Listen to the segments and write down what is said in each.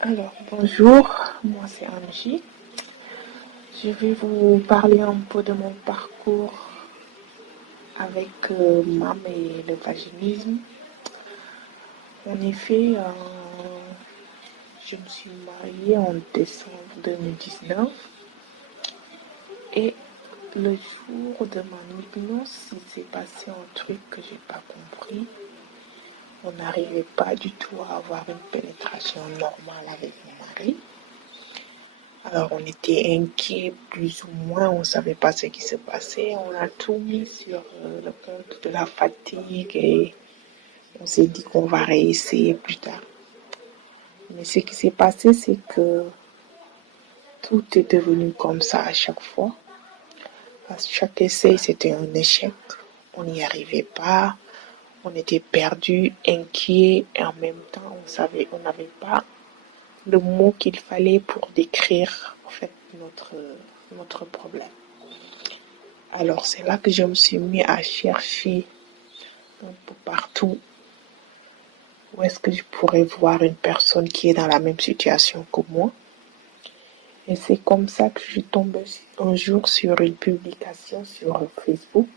Alors, bonjour, moi c'est Angie. Je vais vous parler un peu de mon parcours avec MAM et le vaginisme. En effet, je me suis mariée en décembre 2019 et le jour de ma noce, il s'est passé un truc que j'ai pas compris. On n'arrivait pas du tout à avoir une pénétration normale avec mon mari. Alors, on était inquiets plus ou moins, on ne savait pas ce qui se passait. On a tout mis sur le compte de la fatigue et on s'est dit qu'on va réessayer plus tard. Mais ce qui s'est passé, c'est que tout est devenu comme ça à chaque fois. À chaque essai, c'était un échec. On n'y arrivait pas. On était perdus, inquiets et en même temps, on n'avait pas le mot qu'il fallait pour décrire en fait notre problème. Alors c'est là que je me suis mis à chercher un peu partout où est-ce que je pourrais voir une personne qui est dans la même situation que moi. Et c'est comme ça que je suis tombée un jour sur une publication sur Facebook.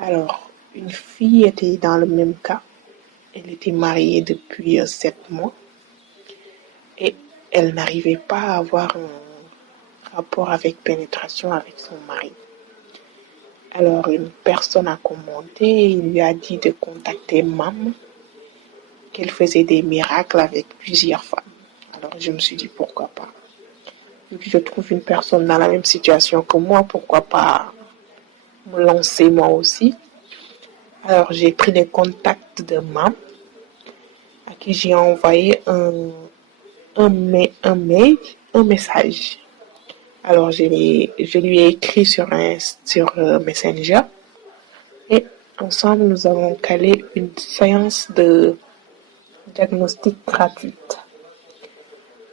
Alors, une fille était dans le même cas. Elle était mariée depuis 7 mois et elle n'arrivait pas à avoir un rapport avec pénétration avec son mari. Alors, une personne a commenté et il lui a dit de contacter MAM, qu'elle faisait des miracles avec plusieurs femmes. Alors, je me suis dit, pourquoi pas. Et puis, je trouve une personne dans la même situation que moi, pourquoi pas me lancer moi aussi. Alors, j'ai pris les contacts de MAM, à qui j'ai envoyé un message. Alors, je lui ai écrit sur Messenger et ensemble, nous avons calé une séance de diagnostic gratuite.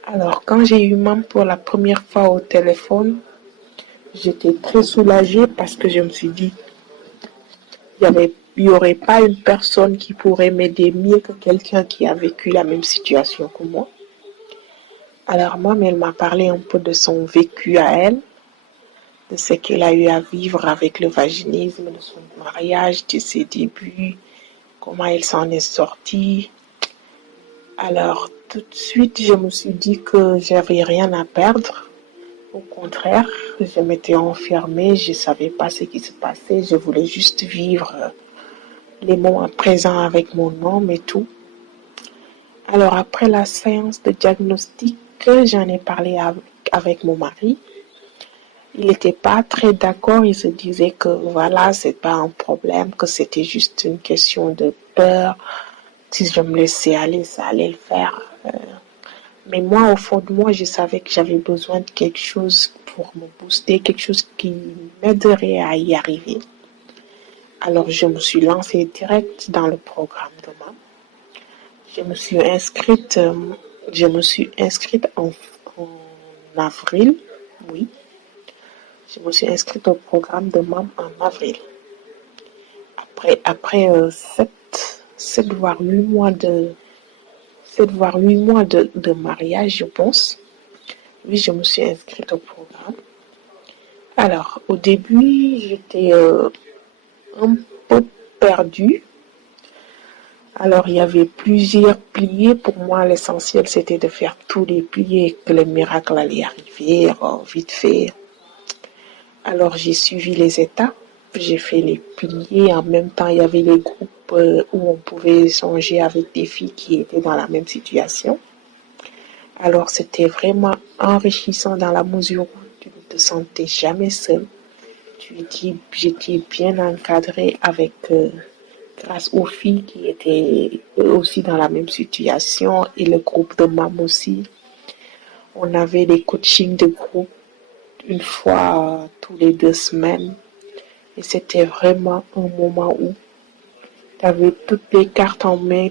Alors, quand j'ai eu MAM pour la première fois au téléphone, j'étais très soulagée parce que je me suis dit, il n'y aurait pas une personne qui pourrait m'aider mieux que quelqu'un qui a vécu la même situation que moi. Alors, MAM, elle m'a parlé un peu de son vécu à elle, de ce qu'elle a eu à vivre avec le vaginisme, de son mariage, de ses débuts, comment elle s'en est sortie. Alors, tout de suite, je me suis dit que j'avais rien à perdre. Au contraire, je m'étais enfermée, je ne savais pas ce qui se passait, je voulais juste vivre les moments présents avec mon homme et tout. Alors, après la séance de diagnostic, j'en ai parlé avec mon mari. Il n'était pas très d'accord, il se disait que voilà, c'est pas un problème, que c'était juste une question de peur. Si je me laissais aller, ça allait le faire. Mais moi, au fond de moi, je savais que j'avais besoin de quelque chose pour me booster, quelque chose qui m'aiderait à y arriver. Alors, je me suis lancée direct dans le programme de MAM. Je me suis inscrite en avril, oui. Je me suis inscrite au programme de MAM en avril. Après 7 voire 8 mois de mariage, je pense. Oui, je me suis inscrite au programme. Alors, au début, j'étais un peu perdue. Alors, il y avait plusieurs piliers. Pour moi, l'essentiel, c'était de faire tous les piliers, que le miracle allait arriver, vite fait. Alors, j'ai suivi les étapes. J'ai fait les piliers. En même temps, il y avait les groupes où on pouvait échanger avec des filles qui étaient dans la même situation. Alors, c'était vraiment enrichissant dans la mesure où tu ne te sentais jamais seule. J'étais bien encadrée grâce aux filles qui étaient aussi dans la même situation et le groupe de MAM aussi. On avait des coachings de groupe une fois tous les 2 semaines et c'était vraiment un moment où tu avais toutes les cartes en main,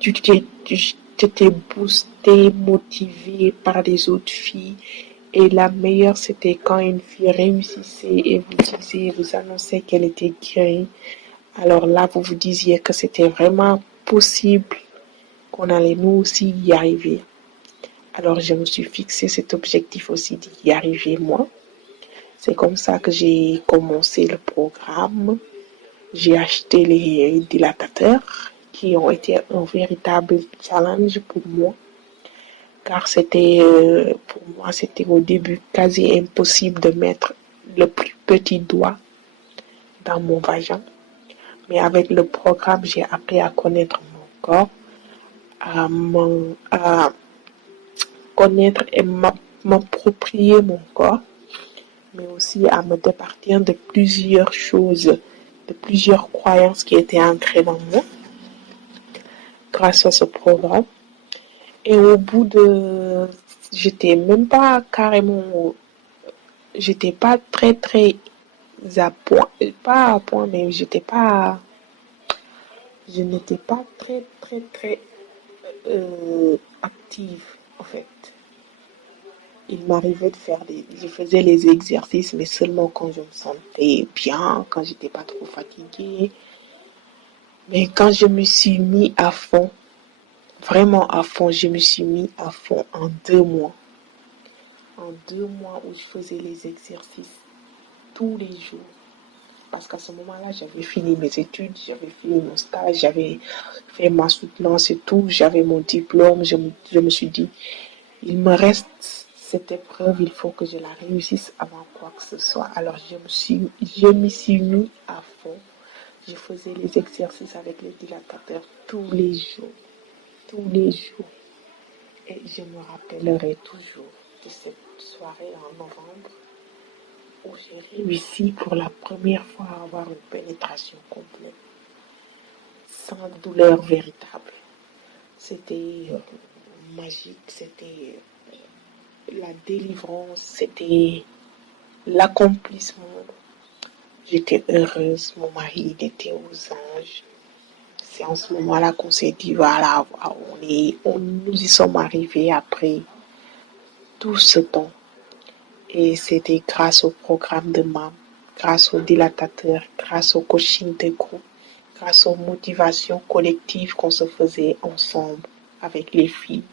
tu t'étais boosté, motivé par les autres filles. Et la meilleure, c'était quand une fille réussissait et vous annonçait qu'elle était guérie. Alors là, vous vous disiez que c'était vraiment possible, qu'on allait nous aussi y arriver. Alors je me suis fixé cet objectif aussi d'y arriver moi. C'est comme ça que j'ai commencé le programme. J'ai acheté les dilatateurs qui ont été un véritable challenge pour moi. Car pour moi, c'était au début quasi impossible de mettre le plus petit doigt dans mon vagin. Mais avec le programme, j'ai appris à connaître mon corps, à connaître et m'approprier mon corps, mais aussi à me départir de plusieurs choses, de plusieurs croyances qui étaient ancrées dans moi grâce à ce programme. Et au bout de... J'étais même pas carrément... J'étais pas très à point, pas à point, mais je n'étais pas très active en fait. Il m'arrivait je faisais les exercices, mais seulement quand je me sentais bien, quand j'étais pas trop fatiguée. Mais quand je me suis mis à fond, vraiment à fond, je me suis mis à fond en 2 mois. En 2 mois où je faisais les exercices tous les jours. Parce qu'à ce moment-là, j'avais fini mes études, j'avais fini mon stage, j'avais fait ma soutenance et tout, j'avais mon diplôme. Je me suis dit, il me reste cette épreuve, il faut que je la réussisse avant quoi que ce soit. Alors je me suis mis à fond. Je faisais les exercices avec les dilatateurs tous les jours. Tous les jours. Et je me rappellerai toujours de cette soirée en novembre où j'ai réussi pour la première fois à avoir une pénétration complète, sans douleur véritable. C'était magique, c'était la délivrance, c'était l'accomplissement. J'étais heureuse, mon mari il était aux anges. C'est en ce moment-là qu'on s'est dit, voilà, nous y sommes arrivés après tout ce temps. Et c'était grâce au programme de MAM, grâce aux dilatateurs, grâce au coaching de groupe, grâce aux motivations collectives qu'on se faisait ensemble avec les filles.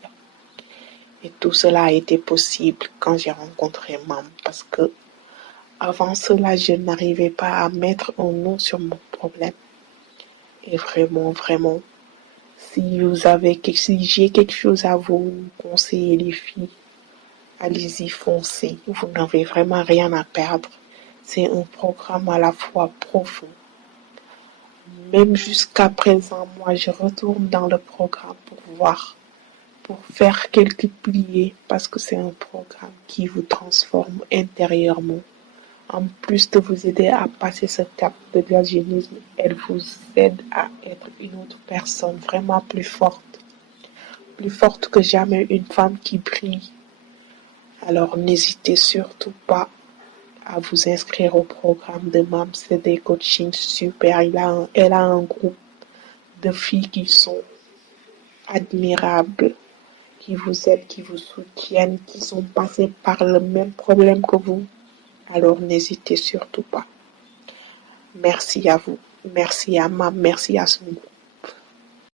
Et tout cela a été possible quand j'ai rencontré MAM, parce que avant cela, je n'arrivais pas à mettre un nom sur mon problème. Et vraiment, si j'ai quelque chose à vous conseiller, les filles, allez-y, foncez. Vous n'avez vraiment rien à perdre. C'est un programme à la fois profond. Même jusqu'à présent, moi, je retourne dans le programme pour faire quelques piliers, parce que c'est un programme qui vous transforme intérieurement. En plus de vous aider à passer ce cap de vaginisme, elle vous aide à être une autre personne vraiment plus forte que jamais, une femme qui brille. Alors n'hésitez surtout pas à vous inscrire au programme de MAM. C'est des coachings super. Elle a un groupe de filles qui sont admirables, qui vous aident, qui vous soutiennent, qui sont passées par le même problème que vous. Alors n'hésitez surtout pas. Merci à vous. Merci à MAM. Merci à son groupe.